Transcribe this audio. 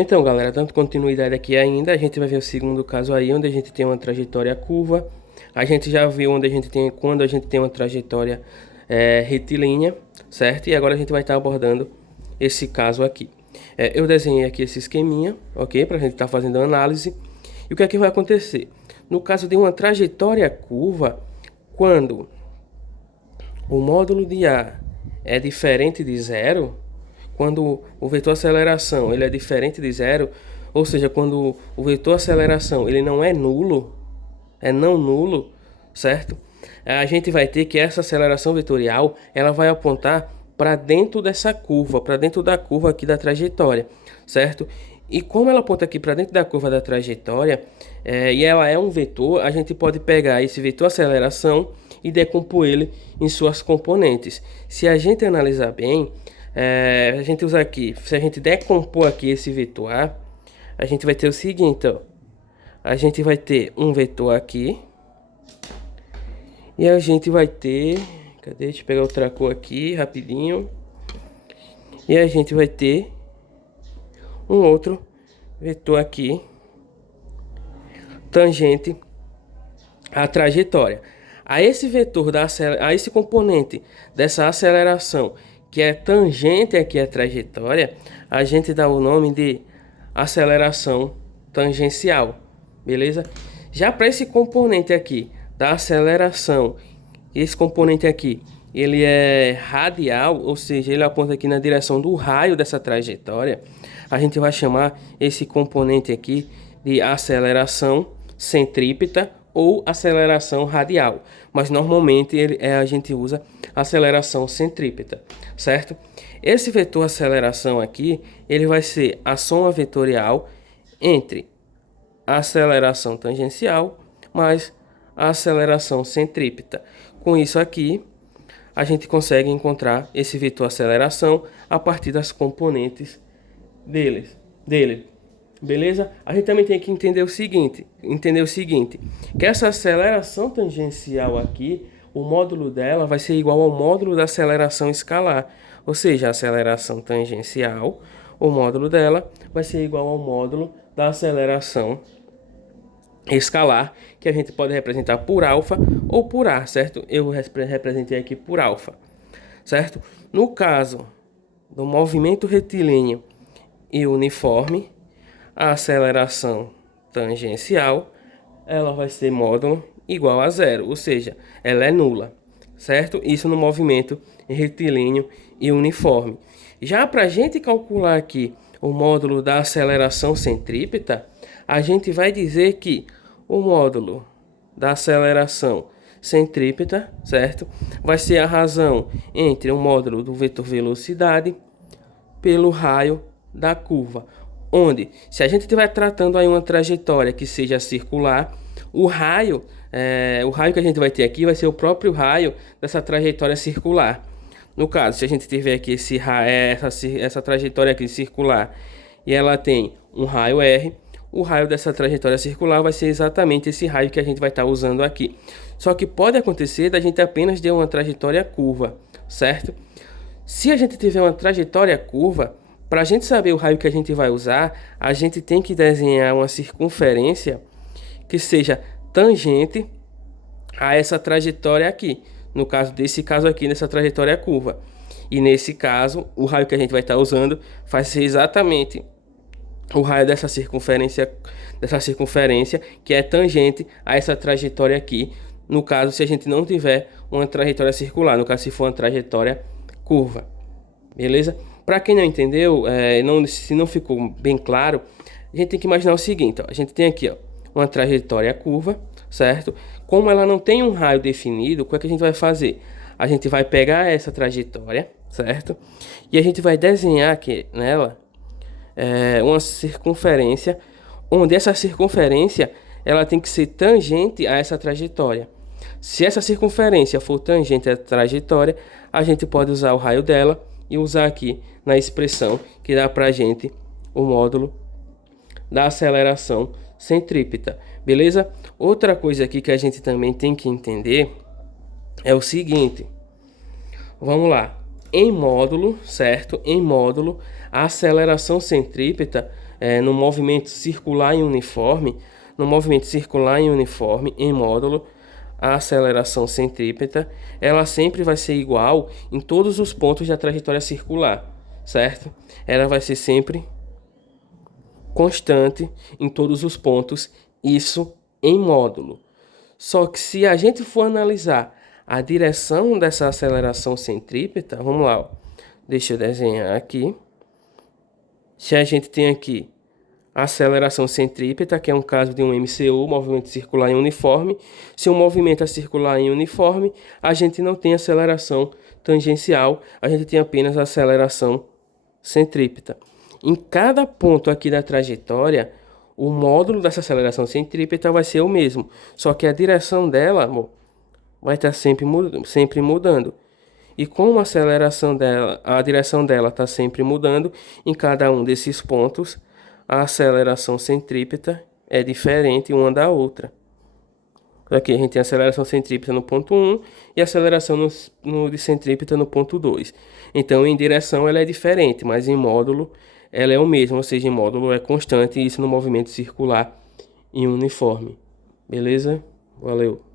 Então, galera, dando continuidade aqui ainda, a gente vai ver o segundo caso aí, onde a gente tem uma trajetória curva. A gente já viu onde a gente tem, quando a gente tem uma trajetória retilínea, certo? E agora a gente vai estar abordando esse caso aqui. Eu desenhei aqui esse esqueminha, ok? Para a gente estar fazendo a análise. E o que é que vai acontecer? No caso de uma trajetória curva, quando o módulo de A é diferente de zero, quando o vetor aceleração ele é diferente de zero, ou seja, quando o vetor aceleração ele não é nulo, é não nulo, certo? A gente vai ter que essa aceleração vetorial ela vai apontar para dentro dessa curva, para dentro da curva aqui da trajetória, certo? E como ela aponta aqui para dentro da curva da trajetória, e ela é um vetor, a gente pode pegar esse vetor aceleração e decompor ele em suas componentes. Se a gente analisar bem, a gente usa aqui, se a gente decompor aqui esse vetor A, a gente vai ter o seguinte, ó. A gente vai ter um vetor aqui. E a gente vai ter... Cadê? Deixa eu pegar outra cor aqui, rapidinho. E a gente vai ter um outro vetor aqui, tangente à trajetória. A esse vetor, a esse componente dessa aceleração, que é tangente aqui à trajetória, a gente dá o nome de aceleração tangencial, beleza? Já para esse componente aqui da aceleração, esse componente aqui, ele é radial, ou seja, ele aponta aqui na direção do raio dessa trajetória, a gente vai chamar esse componente aqui de aceleração centrípeta ou aceleração radial, mas normalmente a gente usa aceleração centrípeta, certo? Esse vetor aceleração aqui, ele vai ser a soma vetorial entre a aceleração tangencial mais a aceleração centrípeta. Com isso aqui, a gente consegue encontrar esse vetor aceleração a partir das componentes dele. Beleza? A gente também tem que entender o seguinte, que essa aceleração tangencial aqui, o módulo dela vai ser igual ao módulo da aceleração escalar, ou seja, a aceleração tangencial, o módulo dela vai ser igual ao módulo da aceleração escalar, que a gente pode representar por alfa ou por A, certo? Eu representei aqui por alfa, certo? No caso do movimento retilíneo e uniforme, a aceleração tangencial ela vai ser módulo igual a zero, ou seja, ela é nula, certo? Isso no movimento retilíneo e uniforme. Já para a gente calcular aqui o módulo da aceleração centrípeta, a gente vai dizer que o módulo da aceleração centrípeta, certo? Vai ser a razão entre o módulo do vetor velocidade pelo raio da curva, onde, se a gente estiver tratando aí uma trajetória que seja circular, o raio que a gente vai ter aqui vai ser o próprio raio dessa trajetória circular. No caso, se a gente tiver aqui essa trajetória aqui circular e ela tem um raio R, o raio dessa trajetória circular vai ser exatamente esse raio que a gente vai estar usando aqui. Só que pode acontecer da gente apenas ter uma trajetória curva, certo? Se a gente tiver uma trajetória curva, para a gente saber o raio que a gente vai usar, a gente tem que desenhar uma circunferência que seja tangente a essa trajetória aqui. No caso desse caso aqui, nessa trajetória curva. E nesse caso, o raio que a gente vai estar usando vai ser exatamente o raio dessa circunferência que é tangente a essa trajetória aqui. No caso, se a gente não tiver uma trajetória circular, no caso, se for uma trajetória curva. Beleza? Para quem não entendeu, se não ficou bem claro, a gente tem que imaginar o seguinte, ó, a gente tem aqui, ó, uma trajetória curva, certo? Como ela não tem um raio definido, o que é que a gente vai fazer? A gente vai pegar essa trajetória, certo? E a gente vai desenhar aqui nela uma circunferência, onde essa circunferência ela tem que ser tangente a essa trajetória. Se essa circunferência for tangente à trajetória, a gente pode usar o raio dela e usar aqui na expressão que dá pra gente o módulo da aceleração centrípeta, beleza? Outra coisa aqui que a gente também tem que entender é o seguinte, vamos lá, em módulo, certo? Em módulo, a aceleração centrípeta no movimento circular e uniforme, em módulo, a aceleração centrípeta, ela sempre vai ser igual em todos os pontos da trajetória circular, certo? Ela vai ser sempre constante em todos os pontos, isso em módulo. Só que se a gente for analisar a direção dessa aceleração centrípeta, vamos lá, ó. Deixa eu desenhar aqui. Se a gente tem aqui a aceleração centrípeta, que é um caso de um MCU, movimento circular em uniforme. Se o movimento é circular em uniforme, a gente não tem aceleração tangencial, a gente tem apenas a aceleração centrípeta. Em cada ponto aqui da trajetória, o módulo dessa aceleração centrípeta vai ser o mesmo, só que a direção dela, amor, vai estar sempre mudando. E como a direção dela está sempre mudando, em cada um desses pontos, a aceleração centrípeta é diferente uma da outra. Aqui a gente tem a aceleração centrípeta no ponto 1 e a aceleração de centrípeta no ponto 2. Então, em direção ela é diferente, mas em módulo ela é o mesmo, ou seja, em módulo é constante, e isso no movimento circular e uniforme. Beleza? Valeu!